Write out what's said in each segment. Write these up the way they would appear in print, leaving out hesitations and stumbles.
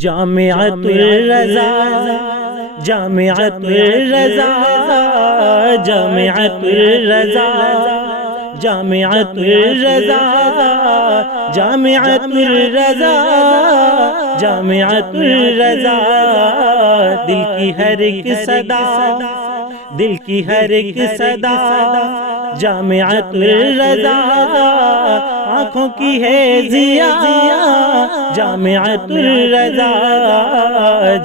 جامعۃ الرضا جامعۃ الرضا جامعۃ الرضا جامعۃ الرضا جامعۃ الرضا جامعۃ الرضا دل کی ہر ایک صدا دل کی ہر ایک صدا جامعۃ الرضا آنکھوں کی ہے ضیا جامعۃ الرضا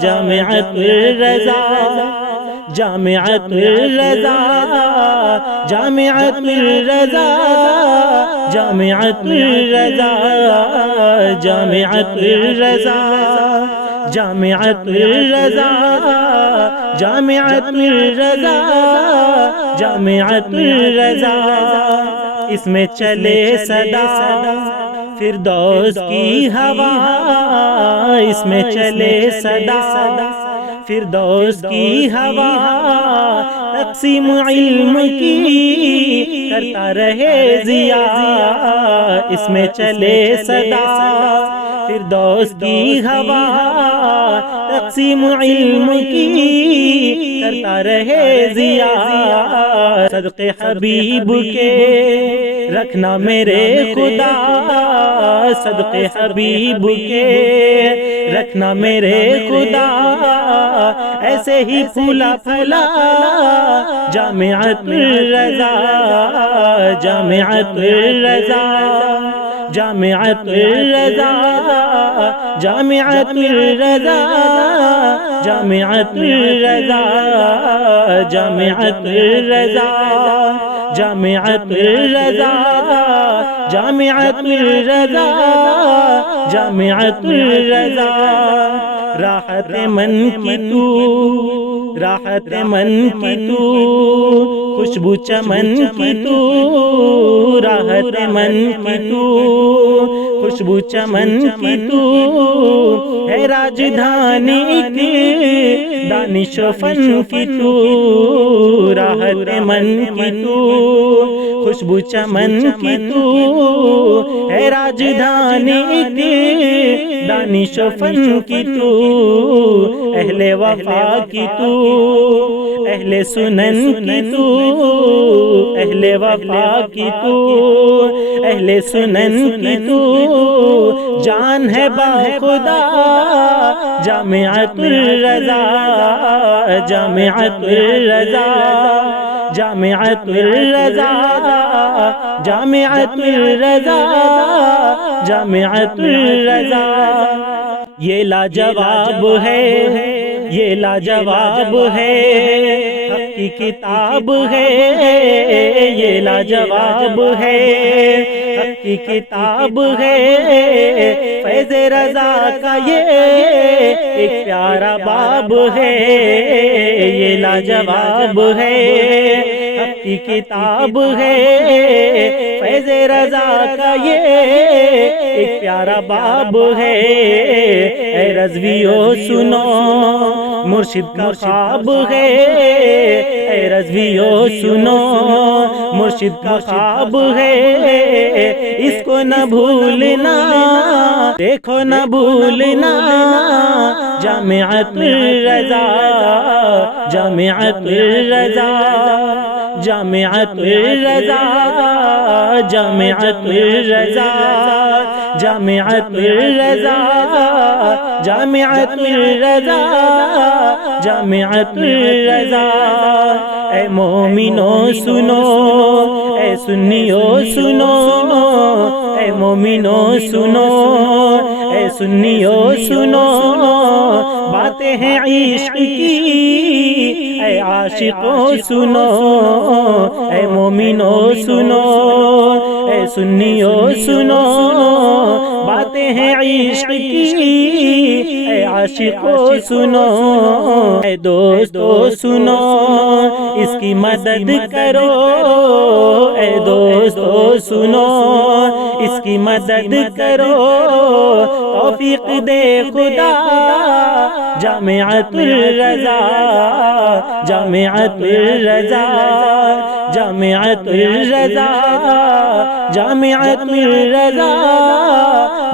جامعۃ الرضا جامعۃ الرضا جامعۃ الرضا جامعۃ الرضا جامعۃ الرضا جامعۃ الرضا جامعۃ الرضا جامعۃ الرضا اس میں چلے صدا فردوس کی ہوا اس میں چلے صدا فردوس کی ہوا تقسیم علم کی کرتا رہے ضیا اس میں چلے صدا فردوس کی ہوا تقسیم علم کی کرتا رہے ضیا صدقے حبیب کے رکھنا میرے خدا صدقے حبیب کے رکھنا میرے خدا ایسے ہی پھولا پھولا جامعۃ الرضا جامعۃ الرضا جامعۃ الرضا جامعۃ الرضا جامعۃ الرضا جامعۃ الرضا جامعۃ الرضا جامعۃ الرضا جامعۃ الرضا راحت من کی تو راحت من کی تو خوشبو چمن کی تو راحت من کی تو خوشبو چمن کی تو ہے راجدھانی کی دانش و فن کی تو راحت من کی تو خوشبو چمن کی تو ہے راجدھانی کی دانش و فن کی تو اہل وفا کی تو اہل سنن کی تو اہل وفا کی تو اہل سنن کی تو جان ہے با خدا جامعۃ الرضا جامعۃ الرضا جامعۃ الرضا جامعۃ الرضا جامعۃ الرضا یہ لاجواب ہے یہ لاجواب ہے حق کی کتاب ہے یہ لاجواب ہے حق کی کتاب ہے فیض رضا کا یہ ایک پیارا باب ہے یہ لاجواب ہے حق کی کتاب ہے فیض رضا کا یہ ایک پیارا باب ہے اے رضویو سنو مرشد کا خواب ہے اے رضویو سنو مرشد کا خواب ہے اس کو نہ بھولنا دیکھو نہ بھولنا جامعۃ الرضا جامعۃ الرضا جامعۃ الرضا جامعۃ الرضا جامعۃ الرضا جامعۃ الرضا جامعۃ الرضا اے مومنو سنو اے سنیو سنو اے مومنو سنو اے سنیو سنو باتیں ہیں عشق کی اے عاشقوں سنو اے مومنو سنو اے سنیو سنو باتیں ہیں عشق کی اے عاشقوں سنو اے دوستو سنو اس کی مدد کرو اے دوستو سنو اس کی مدد کرو توفیق دے خدا جامعۃ الرضا جامعۃ الرضا جامعۃ الرضا جامعۃ الرضا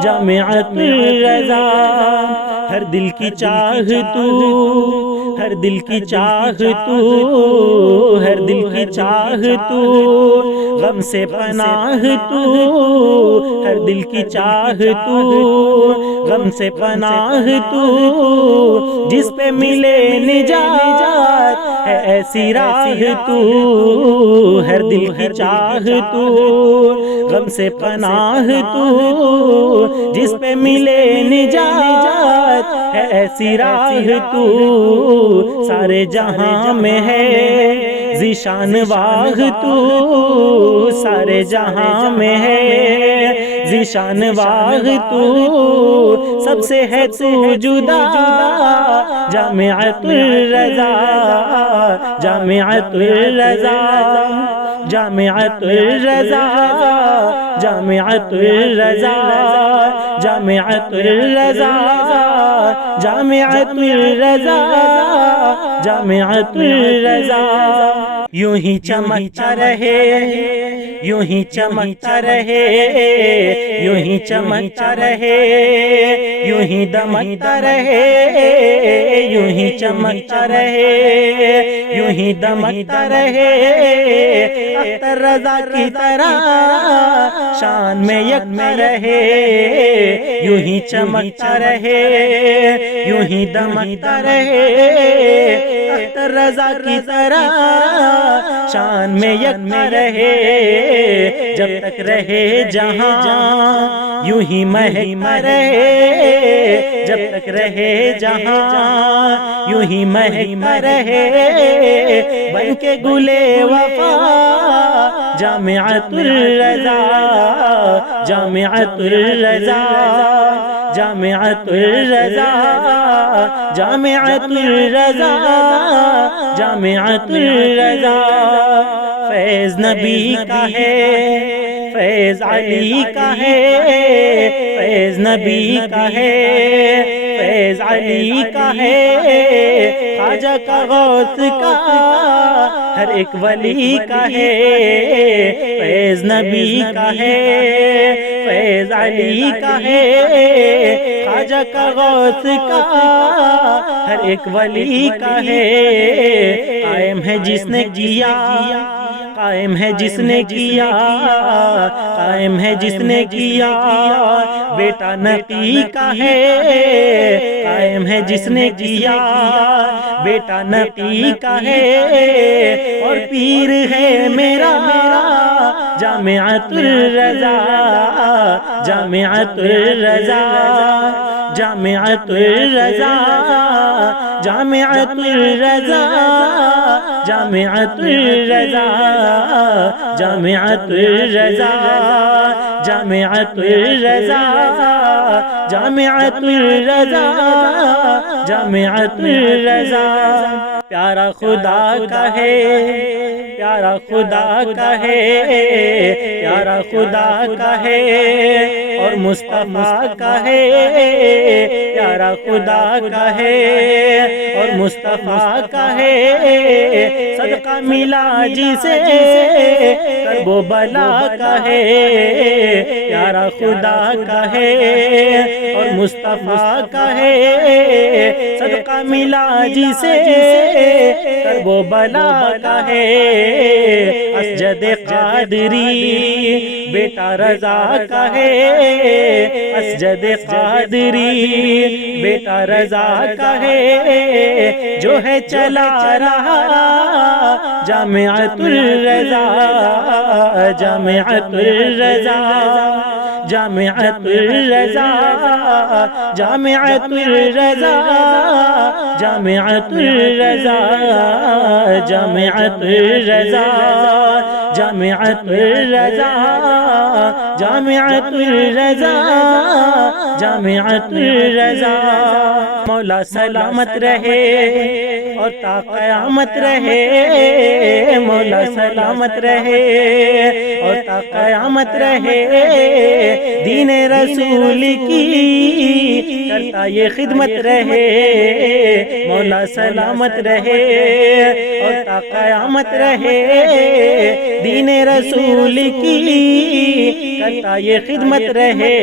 جامعۃ الرضا ہر دل کی چاہ تو ہر دل کی چاہ تو ہر دل کی چاہ تو غم سے پناہ تو ہر دل کی چاہ تو غم سے پناہ تو جس پہ ملے نجات ہے ایسی راہ تو ہر دل کی چاہ تو غم سے پناہ تو جس پہ ملے نجات ہے ایسی راہ تو سارے جہاں میں ہے ذیشان باغ تو سارے جہاں میں ہے ذیشان باغ تو سب سے ہے تو جدا جامعۃ الرضا جامعۃ الرضا جامعۃ الرضا جامعۃ الرضا جامعۃ الرضا جامعۃ الرضا جامعۃ الرضا یوں ہی چمکتا رہے یوں ہی چمکتا رہے یوں ہی چمکتا رہے یوں ہی دمکتا رہے یوں ہی چمکتا رہے یوں ہی دمکتا رہے اختر رضا کی طرح شان میں یکتا رہے یوں ہی چمکتا رہے یوں ہی دمکتا رہے اختر رضا کی طرح شان میں یکتا رہے جب تک رہے جہاں یوں ہی مہکتا رہے جب تک رہے جہاں یوں ہی مہکتا رہے بن کے گلے وفا جامعۃ الرضا جامعۃ الرضا جامعۃ الرضا جامعۃ الرضا جامعۃ الرضا فیض نبی کا ہے فیض علی کا ہے فیض نبی کا ہے فیض علی کا ہے خواجہ کا غوث کا ہر ایک ولی کا ہے فیض نبی کا ہے فیض علی کا ہے خواجہ کا غوث کا ہر ایک ولی کا ہے قائم ہے جس نے کیا قائم ہے جس نے کیا قائم ہے جس نے کیا بیٹا نقی کا ہے قائم ہے جس نے کیا بیٹا نقی کا ہے اور پیر ہے میرا جامعۃ الرضا جامعۃ الرضا جامعۃ الرضا جامعۃ الرضا جامعۃ الرضا جامعۃ الرضا جامعۃ الرضا جامعۃ الرضا جامعۃ الرضا پیارا خدا کا ہے پیارا خدا کا ہے پیارا خدا کا ہے اور مصطفیٰ کا ہے پیارا خدا کا ہے اور مصطفیٰ کا ہے صدقہ ملا جسے کرب و بلا کا ہے پیارا خدا کا ہے اور مصطفیٰ کا ہے صدقہ ملا جسے کرب و بلا کا ہے اسجد قادری بیٹا رضا کا ہے اسجد قادری بیٹا رضا کا ہے جو ہے چلا رہا جامعۃ الرضا جامعۃ الرضا جامعۃ الرضا جامعۃ الرضا جامعۃ الرضا جامعۃ الرضا جامعۃ الرضا جامعۃ الرضا جامعۃ الرضا مولا مولا سلامت رہے اور تا قیامت رہے، مولا سلامت رہے اور تا قیامت رہے، دین رسول کی کرتا یہ خدمت رہے، مولا سلامت رہے اور تا قیامت رہے، دین رسول کی کرتا یہ خدمت رہے،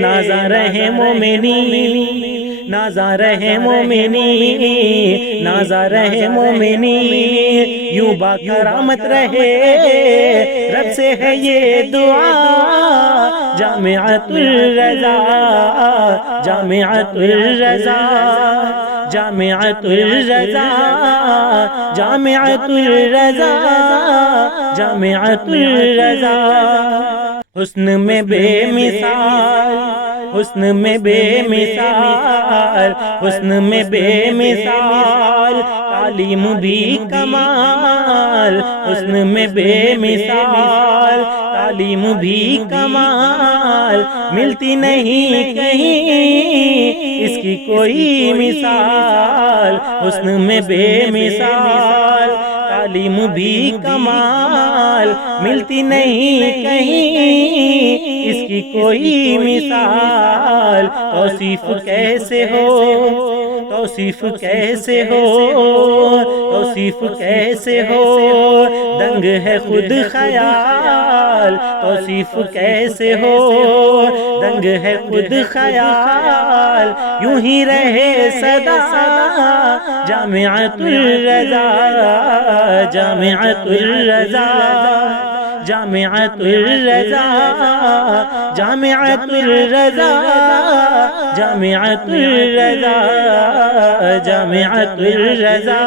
نازا رہے مومنی، نازا رہے مومنی، نازا رہے مومنی، یوں با کرامت رہے، رب سے ہے یہ دعا، جامعۃ الرضا، جامعۃ الرضا، جامعۃ الرضا، جامعۃ الرضا، جامعۃ الرضا، حسن میں بے مثال، حسن میں بے مثال، حسن میں بے مثال، تعلیم بھی کمال، حسن میں بے مثال، تعلیم بھی کمال، ملتی نہیں کہیں اس کی کوئی مثال، حسن میں بے مثال، تعلیم بھی کمال، ملتی نہیں کہیں اس کی کوئی مثال، توصیف کیسے ہو، توصیف کیسے ہو، توصیف کیسے ہو، دنگ ہے خود خیال، توصیف کیسے ہو، دنگ ہے خود خیال، یوں ہی رہے صدا جامعۃ الرضا، جامعۃ الرضا، جامعۃ الرضا، جامعۃ الرضا، جامعۃ الرضا، جامعۃ الرضا،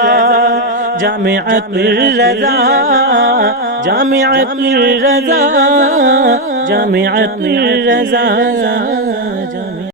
جامعۃ الرضا، جامعۃ الرضا، جامعۃ الرضا،